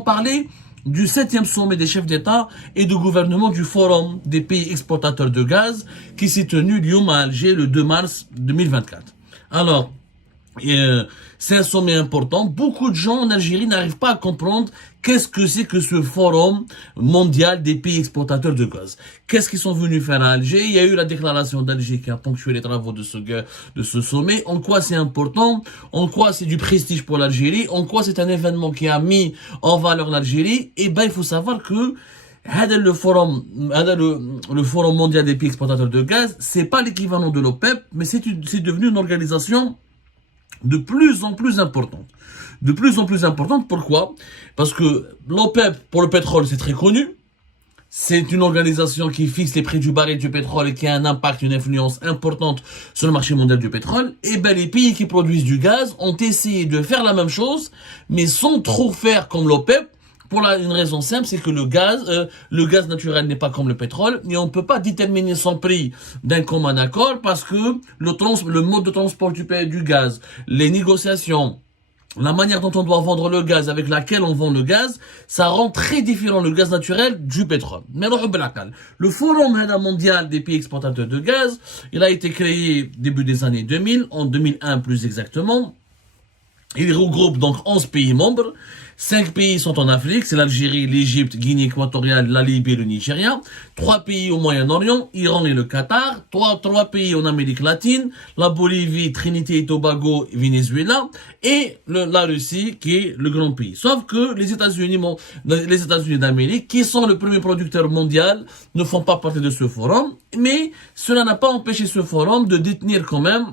parler du 7e sommet des chefs d'État et de gouvernement du Forum des pays exportateurs de gaz qui s'est tenu Lyon à Alger le 2 mars 2024. Alors, c'est un sommet important. Beaucoup de gens en Algérie n'arrivent pas à comprendre qu'est-ce que c'est que ce forum mondial des pays exportateurs de gaz. Qu'est-ce qu'ils sont venus faire à Alger? Il y a eu la déclaration d'Alger qui a ponctué les travaux de ce sommet. En quoi c'est important? En quoi c'est du prestige pour l'Algérie? En quoi c'est un événement qui a mis en valeur l'Algérie? Eh ben, il faut savoir que le forum mondial des pays exportateurs de gaz, c'est pas l'équivalent de l'OPEP, mais c'est devenu une organisation de plus en plus importante. De plus en plus importante, pourquoi? Parce que l'OPEP, pour le pétrole, c'est très connu. C'est une organisation qui fixe les prix du baril du pétrole et qui a un impact, une influence importante sur le marché mondial du pétrole. Et ben, les pays qui produisent du gaz ont essayé de faire la même chose, mais sans trop faire comme l'OPEP. Pour une raison simple, c'est que le gaz naturel n'est pas comme le pétrole et on ne peut pas déterminer son prix d'un commun accord parce que le mode de transport du gaz, les négociations, la manière dont on doit vendre le gaz, avec laquelle on vend le gaz, ça rend très différent le gaz naturel du pétrole. Mais le Forum mondial des pays exportateurs de gaz, il a été créé début des années 2000, en 2001 plus exactement. Il regroupe donc 11 pays membres. 5 pays sont en Afrique, c'est l'Algérie, l'Égypte, Guinée équatoriale, la Libye et le Nigeria. 3 pays au Moyen-Orient, Iran et le Qatar. 3 pays en Amérique latine, la Bolivie, Trinité et Tobago, Venezuela. Et la Russie qui est le grand pays. Sauf que les États-Unis d'Amérique, qui sont le premier producteur mondial, ne font pas partie de ce forum. Mais cela n'a pas empêché ce forum de détenir quand même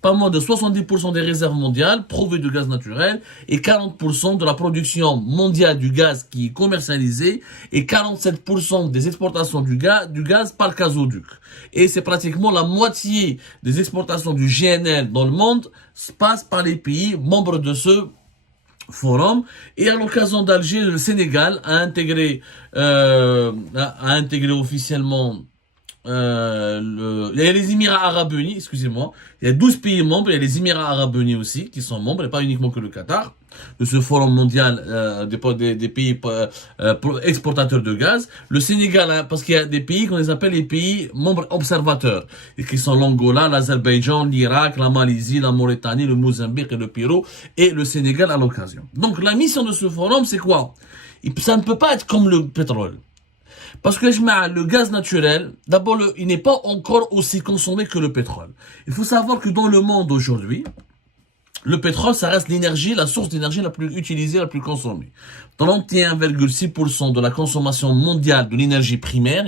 pas moins de 70% des réserves mondiales prouvées de gaz naturel et 40% de la production mondiale du gaz qui est commercialisée et 47% des exportations du gaz par gazoduc. Et c'est pratiquement la moitié des exportations du GNL dans le monde passe par les pays membres de ce forum. Et à l'occasion d'Alger, le Sénégal a intégré officiellement il y a les Émirats Arabes Unis, excusez-moi. Il y a 12 pays membres, il y a les Émirats Arabes Unis aussi qui sont membres, et pas uniquement que le Qatar, de ce forum mondial des pays exportateurs de gaz. Le Sénégal, parce qu'il y a des pays qu'on les appelle les pays membres observateurs, et qui sont l'Angola, l'Azerbaïdjan, l'Irak, la Malaisie, la Mauritanie, le Mozambique et le Pérou, et le Sénégal à l'occasion. Donc la mission de ce forum, c'est quoi? Ça ne peut pas être comme le pétrole. Parce que le gaz naturel, d'abord, il n'est pas encore aussi consommé que le pétrole. Il faut savoir que dans le monde aujourd'hui, le pétrole, ça reste l'énergie, la source d'énergie la plus utilisée, la plus consommée. 31,6% de la consommation mondiale de l'énergie primaire,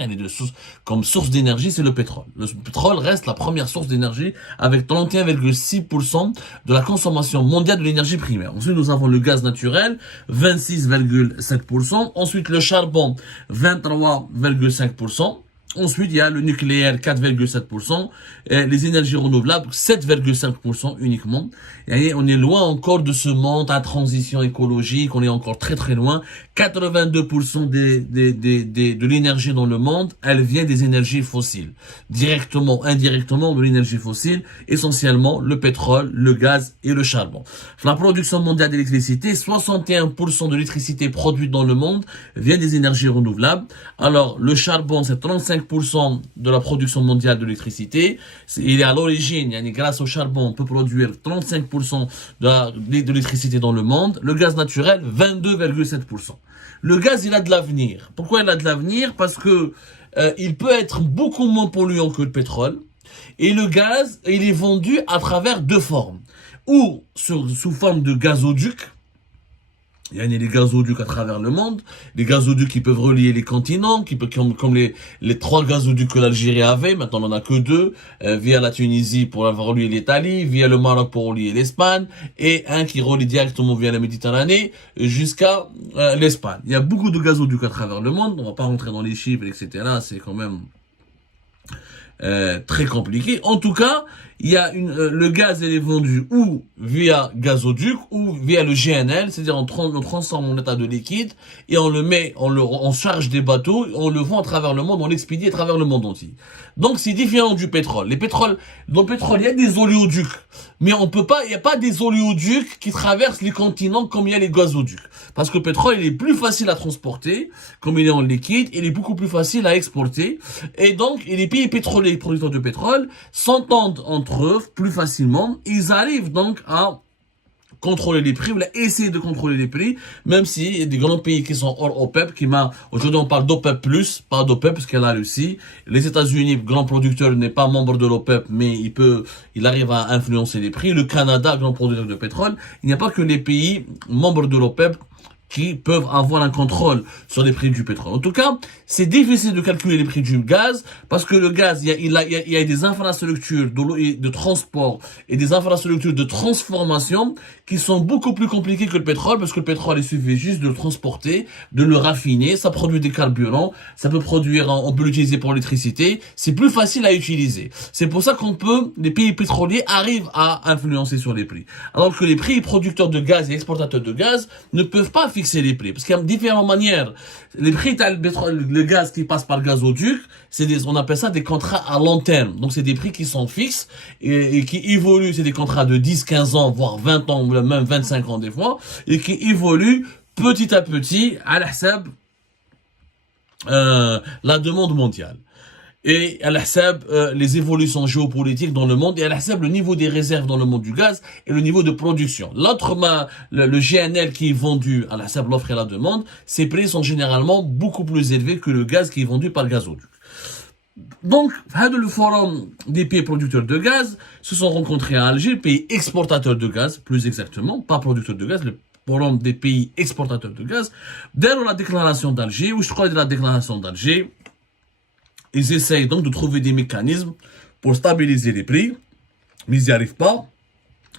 comme source d'énergie, c'est le pétrole. Le pétrole reste la première source d'énergie avec 31,6% de la consommation mondiale de l'énergie primaire. Ensuite, nous avons le gaz naturel, 26,7%. Ensuite, le charbon, 23,5%. Ensuite, il y a le nucléaire, 4,7%, les énergies renouvelables, 7,5% uniquement. Et on est loin encore de ce monde à transition écologique, on est encore très très loin. 82% de l'énergie dans le monde, elle vient des énergies fossiles. Directement, indirectement, de l'énergie fossile, essentiellement le pétrole, le gaz et le charbon. La production mondiale d'électricité, 61% de l'électricité produite dans le monde vient des énergies renouvelables. Alors, le charbon, c'est 35% de la production mondiale d'électricité. Il est à l'origine, grâce au charbon, on peut produire 35% de l'électricité dans le monde. Le gaz naturel, 22,7%. Le gaz, il a de l'avenir. Pourquoi il a de l'avenir? Parce que il peut être beaucoup moins polluant que le pétrole. Et le gaz, il est vendu à travers 2 formes. Ou sous forme de gazoduc. Il y a les gazoducs à travers le monde, les gazoducs qui peuvent relier les continents, comme les 3 gazoducs que l'Algérie avait, maintenant on n'en a que 2, via la Tunisie pour relier l'Italie, via le Maroc pour relier l'Espagne, et un qui relie directement via la Méditerranée jusqu'à l'Espagne. Il y a beaucoup de gazoducs à travers le monde, on va pas rentrer dans les chiffres, etc., c'est quand même très compliqué. En tout cas, il y a le gaz elle est vendu ou via gazoduc ou via le GNL, c'est-à-dire on le transforme en état de liquide et on le met, on charge des bateaux, on le vend à travers le monde, on l'expédie à travers le monde entier. Donc c'est différent du pétrole. Dans le pétrole, il y a des oléoducs, mais il n'y a pas des oléoducs qui traversent les continents comme il y a les gazoducs. Parce que le pétrole, il est plus facile à transporter, comme il est en liquide, il est beaucoup plus facile à exporter. Et donc, les pays pétroliers, producteurs de pétrole, s'entendent entre eux plus facilement. Ils arrivent donc à contrôler les prix, ou à essayer de contrôler les prix, même s'il y a des grands pays qui sont hors OPEP, aujourd'hui on parle d'OPEP+, pas d'OPEP, parce qu'elle a réussi. Les États-Unis, grand producteur, n'est pas membre de l'OPEP, mais il arrive à influencer les prix. Le Canada, grand producteur de pétrole. Il n'y a pas que les pays membres de l'OPEP qui peuvent avoir un contrôle sur les prix du pétrole. En tout cas, c'est difficile de calculer les prix du gaz parce que le gaz, il y a des infrastructures de transport et des infrastructures de transformation qui sont beaucoup plus compliquées que le pétrole parce que le pétrole, il suffit juste de le transporter, de le raffiner, ça produit des carburants, ça peut produire, on peut l'utiliser pour l'électricité, c'est plus facile à utiliser. C'est pour ça les pays pétroliers arrivent à influencer sur les prix. Alors que les prix producteurs de gaz et exportateurs de gaz ne peuvent pas fixer les prix. Parce qu'il y a différentes manières. Les prix le gaz qui passe par le gazoduc, on appelle ça des contrats à long terme. Donc c'est des prix qui sont fixes et qui évoluent. C'est des contrats de 10, 15 ans, voire 20 ans, même 25 ans des fois, et qui évoluent petit à petit à la demande mondiale. Et à les évolutions géopolitiques dans le monde, et à le niveau des réserves dans le monde du gaz et le niveau de production. Le GNL qui est vendu à l'offre et la demande, ces prix sont généralement beaucoup plus élevés que le gaz qui est vendu par le gazoduc. Donc, le forum des pays producteurs de gaz se sont rencontrés à Alger, pays exportateurs de gaz, plus exactement, pas producteurs de gaz, le forum des pays exportateurs de gaz, dès la déclaration d'Alger, ou je crois de la déclaration d'Alger, ils essayent donc de trouver des mécanismes pour stabiliser les prix, mais ils n'y arrivent pas.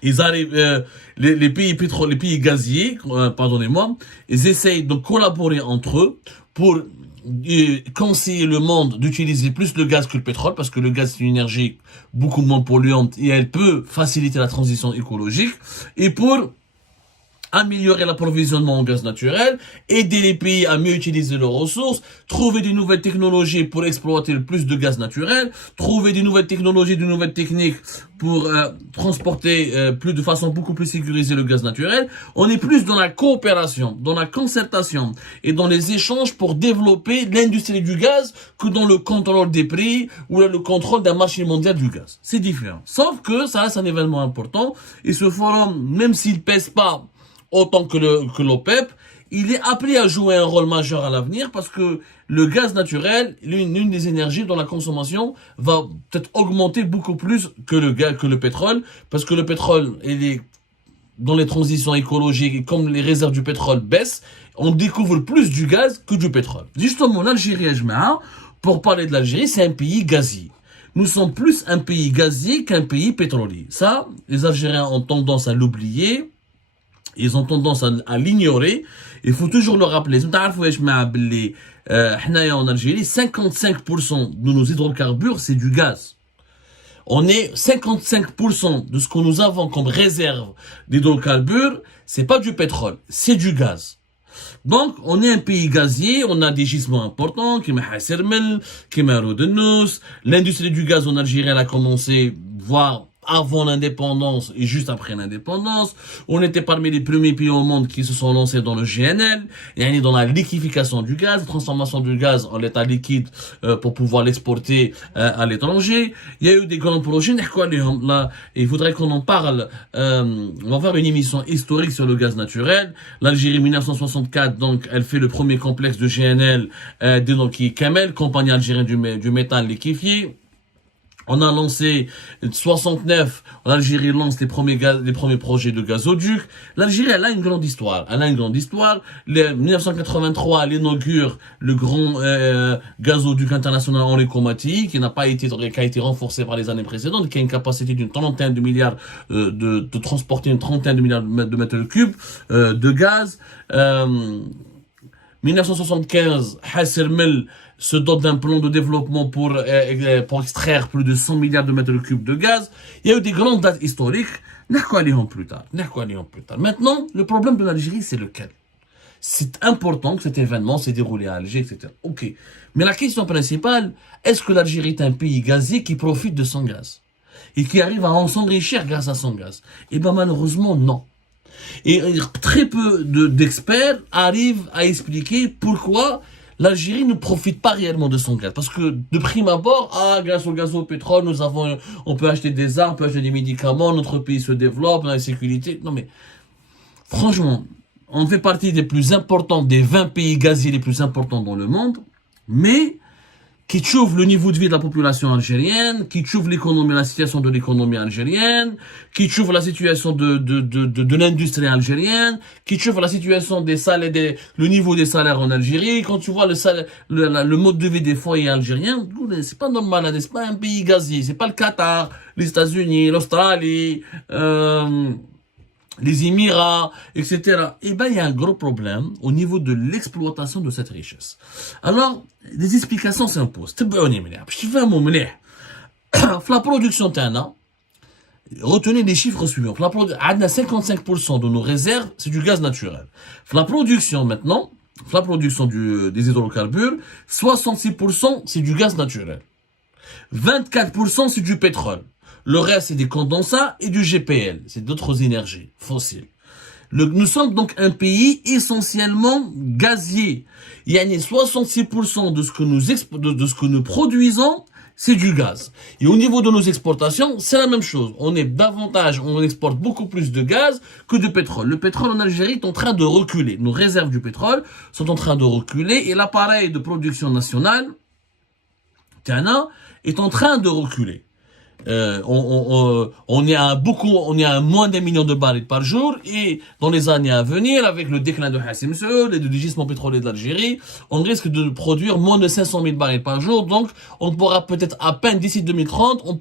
Ils arrivent, les pays gaziers, pardonnez-moi, ils essayent de collaborer entre eux pour conseiller le monde d'utiliser plus le gaz que le pétrole, parce que le gaz c'est une énergie beaucoup moins polluante et elle peut faciliter la transition écologique, et pour améliorer l'approvisionnement en gaz naturel, aider les pays à mieux utiliser leurs ressources, trouver des nouvelles technologies pour exploiter le plus de gaz naturel, trouver des nouvelles technologies, de nouvelles techniques pour transporter de façon beaucoup plus sécurisée le gaz naturel. On est plus dans la coopération, dans la concertation et dans les échanges pour développer l'industrie du gaz que dans le contrôle des prix ou le contrôle d'un marché mondial du gaz. C'est différent. Sauf que ça reste un événement important et ce forum, même s'il pèse pas autant que l'OPEP, il est appelé à jouer un rôle majeur à l'avenir parce que le gaz naturel, l'une des énergies dont la consommation va peut-être augmenter beaucoup plus que le pétrole, parce que le pétrole, dans les transitions écologiques, et comme les réserves du pétrole baissent, on découvre plus du gaz que du pétrole. Justement, l'Algérie, pour parler de l'Algérie, c'est un pays gazier. Nous sommes plus un pays gazier qu'un pays pétrolier. Ça, les Algériens ont tendance à l'oublier. Ils ont tendance à l'ignorer. Il faut toujours le rappeler. En Algérie, 55% de nos hydrocarbures, c'est du gaz. On est 55% de ce que nous avons comme réserve d'hydrocarbures, c'est pas du pétrole, c'est du gaz. Donc, on est un pays gazier, on a des gisements importants, qui l'industrie du gaz en Algérie, elle a commencé, voire avant l'indépendance et juste après l'indépendance. On était parmi les premiers pays au monde qui se sont lancés dans le GNL, et dans la liquéfaction du gaz, la transformation du gaz en l'état liquide pour pouvoir l'exporter à l'étranger. Il y a eu des grands projets. Là, il faudrait qu'on en parle. On va faire une émission historique sur le gaz naturel. L'Algérie 1964, donc, elle fait le premier complexe de GNL qui est Kamel, compagnie algérienne du métal liquéfié. On a lancé 69, l'Algérie lance les premiers projets de gazoduc. L'Algérie, elle a une grande histoire. 1983, elle inaugure le grand gazoduc international Henri Comati, qui a été renforcé par les années précédentes, qui a une capacité d'une trentaine de milliards de transporter une trentaine de milliards de mètres cubes de gaz. 1975, Hasser Mel se dote d'un plan de développement pour extraire plus de 100 milliards de mètres cubes de gaz. Il y a eu des grandes dates historiques. Plus tard. Maintenant, le problème de l'Algérie, c'est lequel? C'est important que cet événement s'est déroulé à Alger, etc. Ok. Mais la question principale, est-ce que l'Algérie est un pays gazier qui profite de son gaz? Et qui arrive à s'enrichir grâce à son gaz? Eh bien, malheureusement, non. Et très peu d'experts arrivent à expliquer pourquoi l'Algérie ne profite pas réellement de son gaz. Parce que de prime abord, grâce au gaz au pétrole, on peut acheter des armes, on peut acheter des médicaments, notre pays se développe, on a la sécurité. Non mais, franchement, on fait partie des plus importants, des 20 pays gaziers les plus importants dans le monde, mais qui trouve le niveau de vie de la population algérienne, qui trouve la situation de l'économie algérienne, qui trouve la situation de l'industrie algérienne, qui trouve la situation des salaires, le niveau des salaires en Algérie. Quand tu vois le mode de vie des foyers algériens, c'est pas normal, c'est pas un pays gazier, c'est pas le Qatar, les États-Unis, l'Australie, les Émirats, etc. Eh ben, il y a un gros problème au niveau de l'exploitation de cette richesse. Alors, des explications s'imposent. Je fais un mot la production tana, retenez les chiffres suivants. 55% de nos réserves, c'est du gaz naturel. La production maintenant, la production des hydrocarbures, 66% c'est du gaz naturel. 24% c'est du pétrole. Le reste, c'est des condensats et du GPL. C'est d'autres énergies fossiles. Nous sommes donc un pays essentiellement gazier. Il y a 66% de ce que nous produisons, c'est du gaz. Et au niveau de nos exportations, c'est la même chose. On exporte beaucoup plus de gaz que de pétrole. Le pétrole en Algérie est en train de reculer. Nos réserves du pétrole sont en train de reculer et l'appareil de production nationale, Tana, est en train de reculer. On est à moins d'1 million de barils par jour et dans les années à venir, avec le déclin de Hassim Saoud et du gisement pétrolier de l'Algérie, on risque de produire moins de 500 000 barils par jour. Donc, on pourra peut-être à peine d'ici 2030, on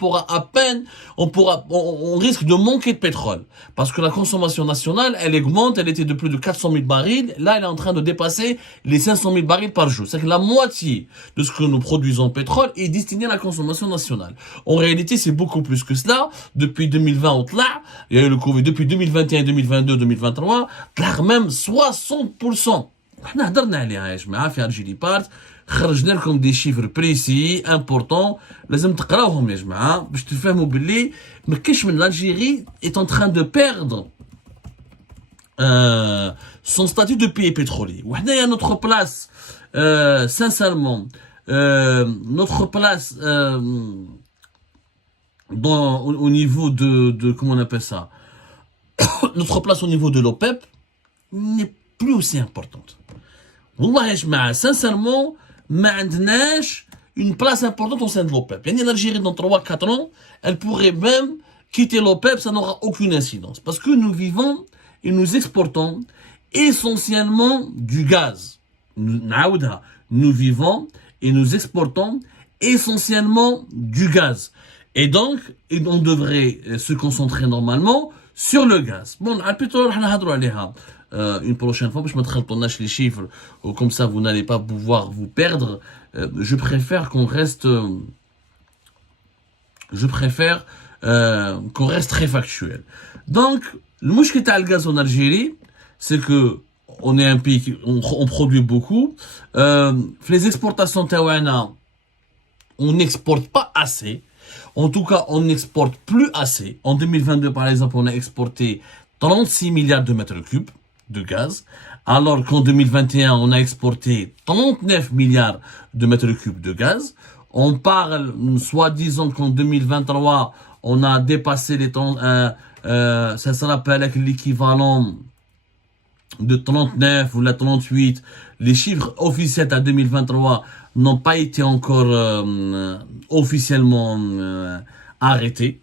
risque de manquer de pétrole parce que la consommation nationale, elle augmente. Elle était de plus de 400 000 barils. Là, elle est en train de dépasser les 500 000 barils par jour. C'est que la moitié de ce que nous produisons en pétrole est destiné à la consommation nationale. En réalité, c'est beaucoup plus que cela. Depuis 2020, il y a eu le Covid. Depuis 2021, 2022, 2023, même 60%. On a dit à Algérie Part, خرجنا لكم des chiffres précis, importants. لازم تقراوهم يا جماعة باش تفهموا باللي ما كاينش من l'Algérie est en train de perdre son statut de pays pétrolier. وحنايا notre place, sincèrement, notre place au niveau de comment on appelle ça, notre place au niveau de l'OPEP n'est plus aussi importante. Wallah ya jma'a, sincèrement, ما عندناش une place importante au sein de l'OPEP. Yani l'Algérie dans 3-4 ans, elle pourrait même quitter l'OPEP, ça n'aura aucune incidence. Parce que nous vivons et nous exportons essentiellement du gaz. Nous vivons et nous exportons essentiellement du gaz. Et donc, on devrait se concentrer normalement sur le gaz. Bon, le pétrole, une prochaine fois, je mettrai les chiffres, comme ça vous n'allez pas pouvoir vous perdre. Je préfère qu'on reste très factuel. Donc, le mouchkit al gaz en Algérie, c'est que on est un pays qui on produit beaucoup. Les exportations taouana, on n'exporte pas assez. En tout cas, on n'exporte plus assez. En 2022, par exemple, on a exporté 36 milliards de mètres cubes de gaz, alors qu'en 2021, on a exporté 39 milliards de mètres cubes de gaz. On parle, soi-disant qu'en 2023, on a dépassé les temps, ça se rappelle avec l'équivalent de 39 ou la 38. Les chiffres officiels à 2023 n'ont pas été encore officiellement arrêtés.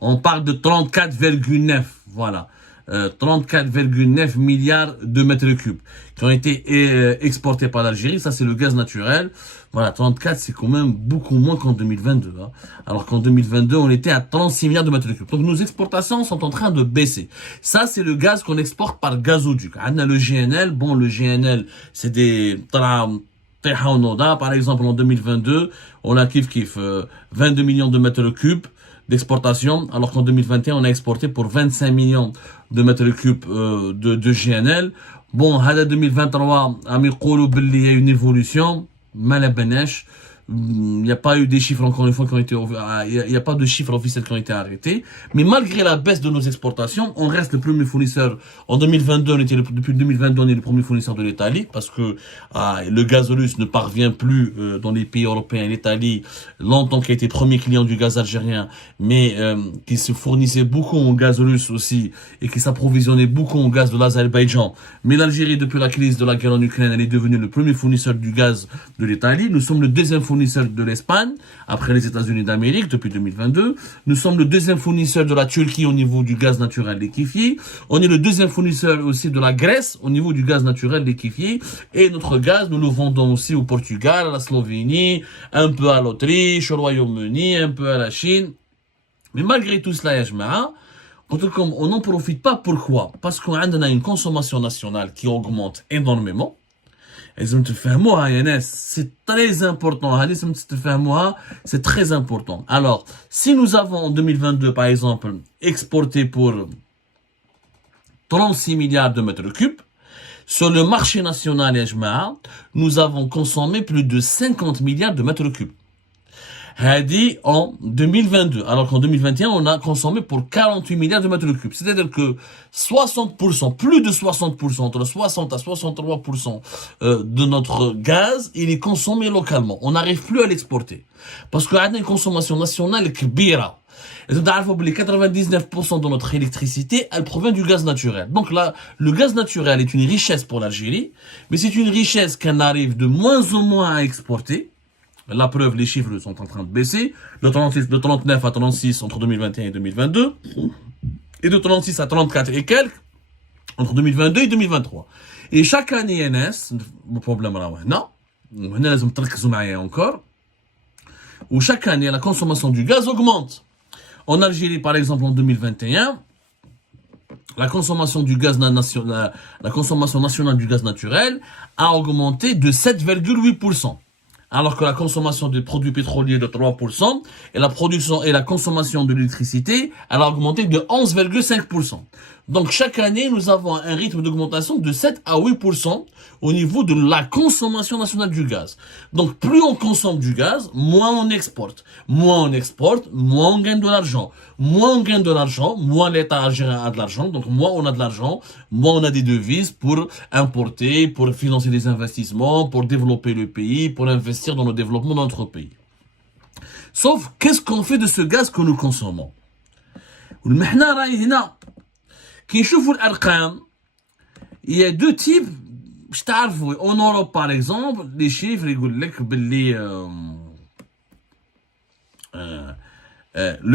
On parle de 34,9, voilà. 34,9 milliards de mètres cubes qui ont été exportés par l'Algérie. Ça, c'est le gaz naturel. Voilà, 34, c'est quand même beaucoup moins qu'en 2022. Hein. Alors qu'en 2022, on était à 36 milliards de mètres cubes. Donc, nos exportations sont en train de baisser. Ça, c'est le gaz qu'on exporte par gazoduc. On a le GNL. Bon, le GNL, c'est des... Par exemple, en 2022, on a kiff 22 millions de mètres cubes d'exportation, alors qu'en 2021, on a exporté pour 25 millions de mètres cubes de GNL. Bon, à 2023, il y a une évolution, malabanesh. Il n'y a pas eu des chiffres, encore une fois, qui ont été, il n'y a pas de chiffres officiels qui ont été arrêtés. Mais malgré la baisse de nos exportations, on reste le premier fournisseur. En 2022, depuis 2022, on est le premier fournisseur de l'Italie, parce que le gaz russe ne parvient plus dans les pays européens. L'Italie, longtemps qui a été premier client du gaz algérien, mais qui se fournissait beaucoup en gaz russe aussi, et qui s'approvisionnait beaucoup en gaz de l'Azerbaïdjan. Mais l'Algérie, depuis la crise de la guerre en Ukraine, elle est devenue le premier fournisseur du gaz de l'Italie. Nous sommes le deuxième fournisseur de l'Espagne, après les États-Unis d'Amérique, depuis 2022. Nous sommes le deuxième fournisseur de la Turquie au niveau du gaz naturel liquéfié. On est le deuxième fournisseur aussi de la Grèce au niveau du gaz naturel liquéfié. Et notre gaz, nous le vendons aussi au Portugal, à la Slovénie, un peu à l'Autriche, au Royaume-Uni, un peu à la Chine. Mais malgré tout cela, on n'en profite pas. Pourquoi? Parce qu'on a une consommation nationale qui augmente énormément. C'est très important. C'est très important. Alors, si nous avons en 2022, par exemple, exporté pour 36 milliards de mètres cubes, sur le marché national, nous avons consommé plus de 50 milliards de mètres cubes. Hadi en 2022, alors qu'en 2021, on a consommé pour 48 milliards de mètres cubes. C'est-à-dire que 60%, plus de 60%, entre 60 à 63% de notre gaz, il est consommé localement. On n'arrive plus à l'exporter. Parce qu'on a une consommation nationale kbira. Et donc, 99% de notre électricité, elle provient du gaz naturel. Donc là, le gaz naturel est une richesse pour l'Algérie, mais c'est une richesse qu'on arrive de moins en moins à exporter. La preuve, les chiffres sont en train de baisser. De 39 à 36 entre 2021 et 2022. Et de 36 à 34 et quelques entre 2022 et 2023. Et chaque année, le problème là, non. Encore. Où chaque année, la consommation du gaz augmente. En Algérie, par exemple, en 2021, la consommation du gaz la consommation nationale du gaz naturel a augmenté de 7,8%. Alors que la consommation des produits pétroliers de 3% et la production et la consommation de l'électricité, elle a augmenté de 11,5%. Donc chaque année, nous avons un rythme d'augmentation de 7 à 8% au niveau de la consommation nationale du gaz. Donc plus on consomme du gaz, moins on exporte. Moins on exporte, moins on gagne de l'argent. Moins on gagne de l'argent, moins l'État algérien a de l'argent. Donc moins on a de l'argent, moins on a des devises pour importer, pour financer des investissements, pour développer le pays, pour investir dans le développement de notre pays. Sauf, qu'est-ce qu'on fait de ce gaz que nous consommons? Il y a deux types. En Europe, par exemple, les chiffres, le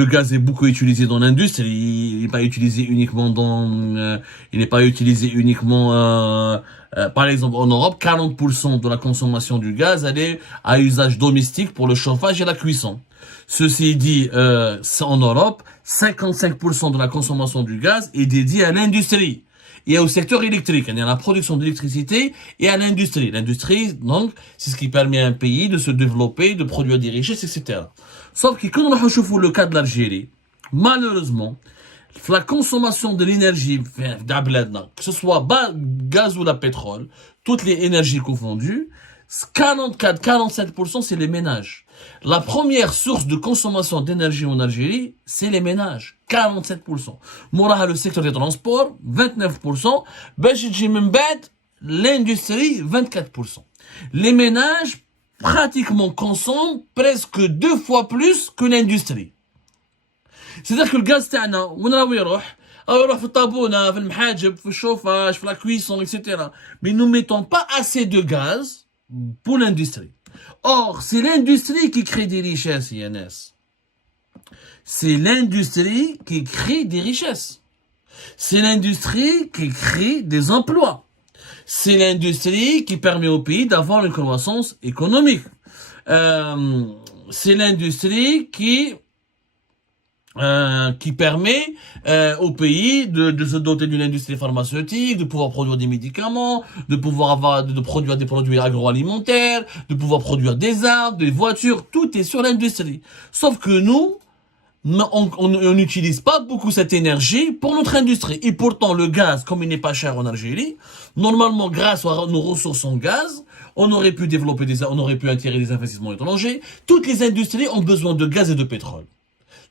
gaz est beaucoup utilisé dans l'industrie. Il n'est pas utilisé uniquement par exemple, en Europe, 40% de la consommation du gaz, elle est à usage domestique pour le chauffage et la cuisson. Ceci dit, en Europe, 55% de la consommation du gaz est dédiée à l'industrie et au secteur électrique. Il y a la production d'électricité et à l'industrie. L'industrie, donc, c'est ce qui permet à un pays de se développer, de produire des richesses, etc. Sauf que quand on regarde le cas de l'Algérie, malheureusement, la consommation de l'énergie, que ce soit gaz ou la pétrole, toutes les énergies confondues, 44-47% c'est les ménages. La première source de consommation d'énergie en Algérie, c'est les ménages. 47%. Moraha, le secteur des transports, 29%. L'industrie, 24%. Les ménages, pratiquement, consomment presque 2 fois plus que l'industrie. C'est-à-dire que le gaz تاعنا وين راهو يروح في الطابونة في المحاجب في الشوفاج في la cuisson etc. Mais nous mettons pas assez de gaz pour l'industrie. Or, c'est l'industrie qui crée des richesses, INS. C'est l'industrie qui crée des richesses. C'est l'industrie qui crée des emplois. C'est l'industrie qui permet au pays d'avoir une croissance économique. C'est l'industrie qui permet au pays de se doter d'une industrie pharmaceutique, de pouvoir produire des médicaments, de pouvoir de produire des produits agroalimentaires, de pouvoir produire des armes, des voitures, tout est sur l'industrie. Sauf que nous, on n'utilise pas beaucoup cette énergie pour notre industrie. Et pourtant, le gaz, comme il n'est pas cher en Algérie, normalement, grâce à nos ressources en gaz, on aurait pu on aurait pu attirer des investissements étrangers. Toutes les industries ont besoin de gaz et de pétrole.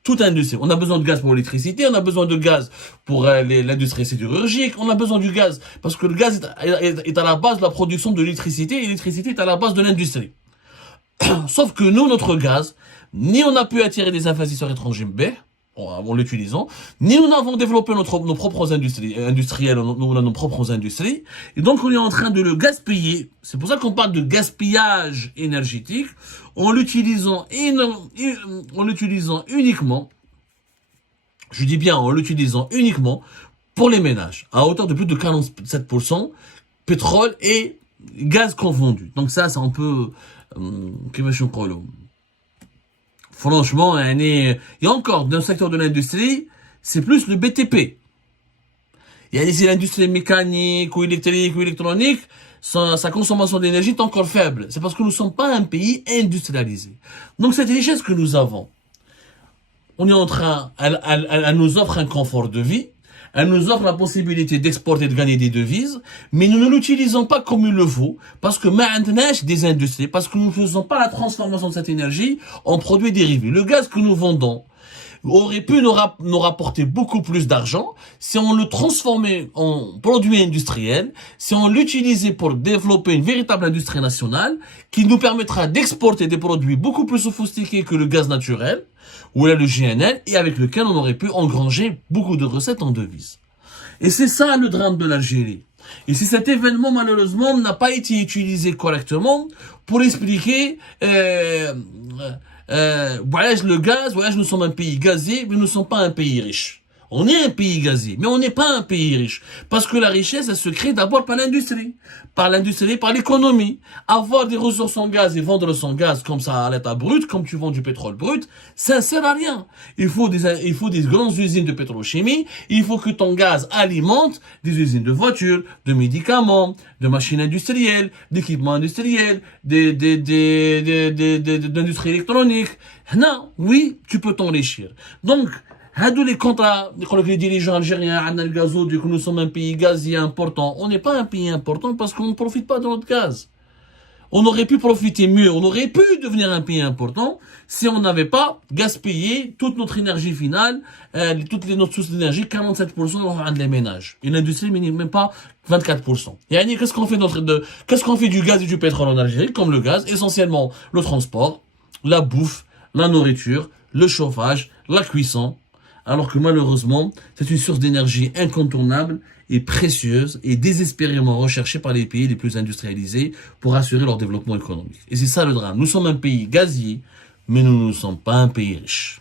Toute industrie. On a besoin de gaz pour l'électricité, on a besoin de gaz pour l'industrie sidérurgique, on a besoin du gaz parce que le gaz est à la base de la production de l'électricité et l'électricité est à la base de l'industrie. Sauf que nous, notre gaz, ni on a pu attirer des investisseurs étrangers en l'utilisant, ni nous n'avons développé nos propres industriels, nos propres industries, et donc on est en train de le gaspiller. C'est pour ça qu'on parle de gaspillage énergétique, en l'utilisant uniquement, je dis bien en l'utilisant uniquement pour les ménages, à hauteur de plus de 47%, pétrole et gaz confondus. Donc ça, c'est un peu, franchement, et encore, dans le secteur de l'industrie, c'est plus le BTP. Il y a ici l'industrie mécanique ou électrique ou électronique, sa consommation d'énergie est encore faible. C'est parce que nous ne sommes pas un pays industrialisé. Donc cette richesse que nous avons, on est en train, elle nous offre un confort de vie, elle nous offre la possibilité d'exporter et de gagner des devises, mais nous ne l'utilisons pas comme il le faut, parce que maintenant, des industries, parce que nous ne faisons pas la transformation de cette énergie en produits dérivés. Le gaz que nous vendons aurait pu nous rapporter beaucoup plus d'argent si on le transformait en produit industriel, si on l'utilisait pour développer une véritable industrie nationale qui nous permettra d'exporter des produits beaucoup plus sophistiqués que le gaz naturel, ou là le GNL, et avec lequel on aurait pu engranger beaucoup de recettes en devises. Et c'est ça le drame de l'Algérie. Et si cet événement, malheureusement, n'a pas été utilisé correctement pour expliquer, voilà le gaz, voilà nous sommes un pays gazier, mais nous ne sommes pas un pays riche. On est un pays gazier, mais on n'est pas un pays riche. Parce que la richesse, elle se crée d'abord par l'industrie. Par l'industrie, par l'économie. Avoir des ressources en gaz et vendre son gaz comme ça à l'état brut, comme tu vends du pétrole brut, ça ne sert à rien. Il faut des grandes usines de pétrochimie. Il faut que ton gaz alimente des usines de voitures, de médicaments, de machines industrielles, d'équipements industriels, d'industrie électronique. Non, oui, tu peux t'enrichir. Donc, les dirigeants algériens, le gazo, du coup, nous sommes un pays gazier important. On n'est pas un pays important parce qu'on ne profite pas de notre gaz. On aurait pu profiter mieux, on aurait pu devenir un pays important si on n'avait pas gaspillé toute notre énergie finale, toutes notre sources d'énergie, 47% dans les ménages. Une industrie, mais même pas 24%. Et qu'est-ce qu'on fait du gaz et du pétrole en Algérie, comme le gaz? Essentiellement, le transport, la bouffe, la nourriture, le chauffage, la cuisson. Alors que malheureusement, c'est une source d'énergie incontournable et précieuse et désespérément recherchée par les pays les plus industrialisés pour assurer leur développement économique. Et c'est ça le drame. Nous sommes un pays gazier, mais nous ne sommes pas un pays riche.